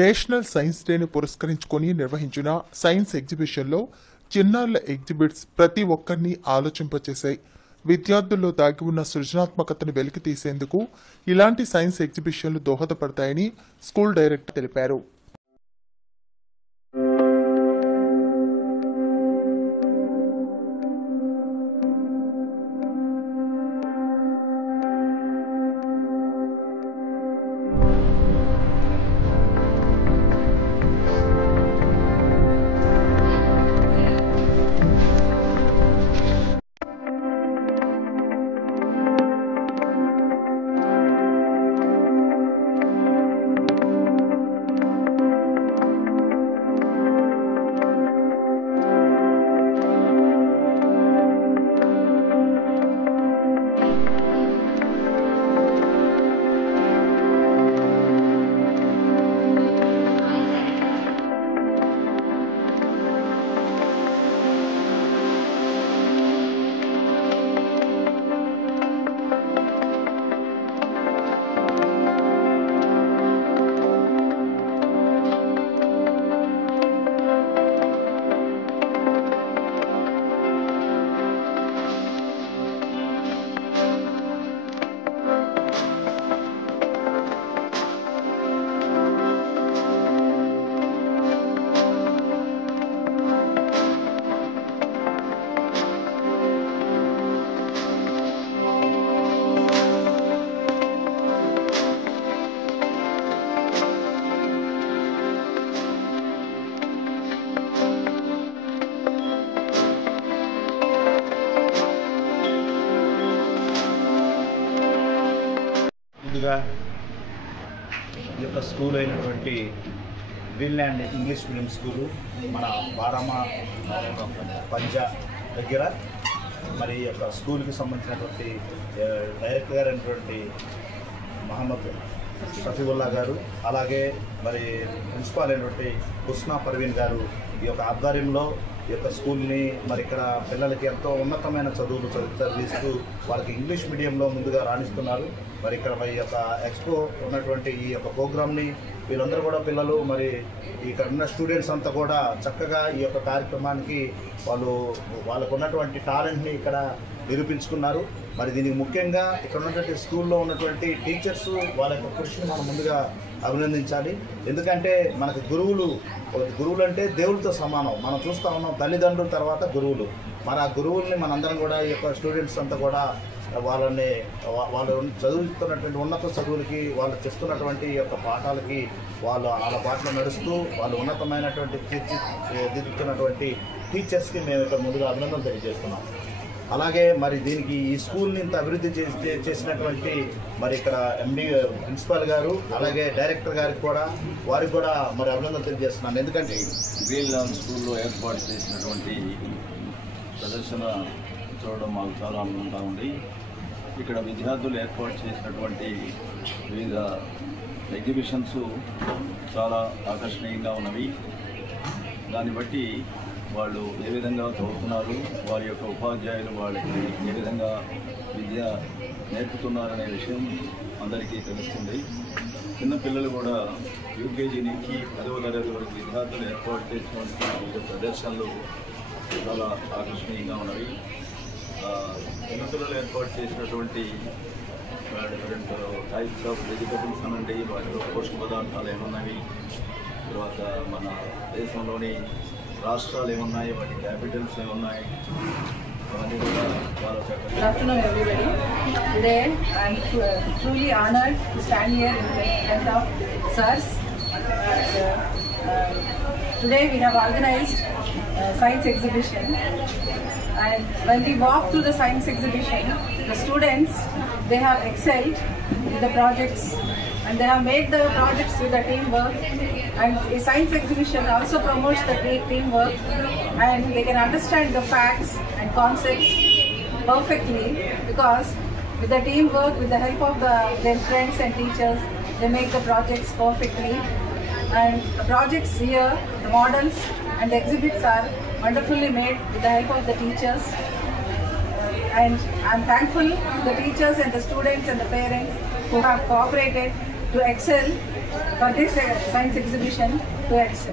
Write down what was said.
National science డేని పురస్కరించుకొని నిర్వహించిన సైన్స్ ఎగ్జిబిషన్లో చిన్నారుల ఎగ్జిబిట్స్ ప్రతి ఒక్కరిని ఆలోచింపచేశాయి. విద్యార్థుల్లో దాగి ఉన్న సృజనాత్మకతను వెలికి తీసేందుకు ఇలాంటి సైన్స్ ఎగ్జిబిషన్లు దోహదపడతాయని స్కూల్ డైరెక్టర్ తెలిపారు. ముందుగా ఈ యొక్క స్కూల్ అయినటువంటి గ్రీన్లాండ్ ఇంగ్లీష్ మీడియం స్కూలు మన బారామా పంజా దగ్గర మరి ఈ యొక్క స్కూల్కి సంబంధించినటువంటి డైరెక్టర్ గారు అయినటువంటి మహమ్మద్ షఫీవుల్లా గారు, అలాగే మరి ప్రిన్సిపాల్ అయినటువంటి హుస్నా పర్వీన్ గారు ఈ యొక్క ఆధ్వర్యంలో ఈ యొక్క స్కూల్ని మరి ఇక్కడ పిల్లలకి ఎంతో ఉన్నతమైన చదువులు చదివిస్తూ వాళ్ళకి ఇంగ్లీష్ మీడియంలో ముందుగా రాణిస్తున్నారు. మరి ఇక్కడ ఈ యొక్క ఎక్స్పో ఉన్నటువంటి ఈ యొక్క ప్రోగ్రామ్ని వీళ్ళందరూ కూడా పిల్లలు మరి ఇక్కడ ఉన్న స్టూడెంట్స్ అంతా కూడా చక్కగా ఈ యొక్క కార్యక్రమానికి వాళ్ళకు ఉన్నటువంటి టాలెంట్ని ఇక్కడ నిరూపించుకున్నారు. మరి దీనికి ముఖ్యంగా ఇక్కడ ఉన్నటువంటి స్కూల్లో ఉన్నటువంటి టీచర్స్ వాళ్ళ యొక్క కృషిని మనం ముందుగా అభినందించాలి. ఎందుకంటే మనకు గురువులు అంటే దేవుళ్ళతో సమానం. మనం చూస్తూ ఉన్నాం తల్లిదండ్రుల తర్వాత గురువులు. మరి ఆ గురువుల్ని మనందరం కూడా ఈ యొక్క స్టూడెంట్స్ అంతా కూడా వాళ్ళు చదువుతున్నటువంటి ఉన్నత చదువులకి వాళ్ళు చేస్తున్నటువంటి యొక్క పాఠాలకి వాళ్ళ బాటలో నడుస్తూ వాళ్ళు ఉన్నతమైనటువంటి తీర్చిదిద్దుతున్నటువంటి టీచర్స్కి మేము ఇక్కడ ముందుగా అభినందనలు తెలియజేస్తున్నాం. అలాగే మరి దీనికి ఈ స్కూల్ని ఇంత అభివృద్ధి చేసినటువంటి మరి ఇక్కడ ఎండి ప్రిన్సిపాల్ గారు అలాగే డైరెక్టర్ గారికి కూడా వారికి కూడా మరి అభినందనలు తెలియజేస్తున్నాను. ఎందుకంటే గ్రీన్లాండ్ స్కూల్లో ఏర్పాటు చేసినటువంటి ప్రదర్శన చూడడం మాకు చాలా ఆనందంగా ఉంది. ఇక్కడ విద్యార్థులు ఏర్పాటు చేసినటువంటి వివిధ ఎగ్జిబిషన్స్ చాలా ఆకర్షణీయంగా ఉన్నవి. దాన్ని బట్టి వాళ్ళు ఏ విధంగా చదువుతున్నారు, వారి యొక్క ఉపాధ్యాయులు వాళ్ళకి ఏ విధంగా విద్య నేర్పుతున్నారనే విషయం అందరికీ తెలుస్తుంది. చిన్నపిల్లలు కూడా యూకేజీ నుంచి 10వ తరగతి వరకు విద్యార్థులు ఏర్పాటు చేసినటువంటి ప్రదర్శనలు చాలా ఆకర్షణీయంగా ఉన్నవి. చిన్నపిల్లలు ఏర్పాటు చేసినటువంటి డిఫరెంట్ టైప్స్ ఆఫ్ వెజిటబుల్స్ అనండి, వాటిలో పోషక పదార్థాలు ఏమున్నవి, తర్వాత మన దేశంలోని రాష్ట్రాలు ఏమున్నాయి, వాటి క్యాపిటల్స్ ఏమున్నాయి, అవన్నీ కూడా చాలా చక్కగా. Good afternoon, everybody. Today I am truly honored to stand here in front of sirs. Today we have organized a science exhibition, and when we walk through the science exhibition, the students, they have excelled in the projects and they have made the projects with the teamwork, and a science exhibition also promotes the teamwork, and they can understand the facts and concepts perfectly, because with the teamwork, with the help of their friends and teachers, they make the projects perfectly. And the projects here, the models and the exhibits are wonderfully made with the help of the teachers. And I'm thankful to the teachers and the students and the parents who have cooperated to excel, for this science exhibition to excel.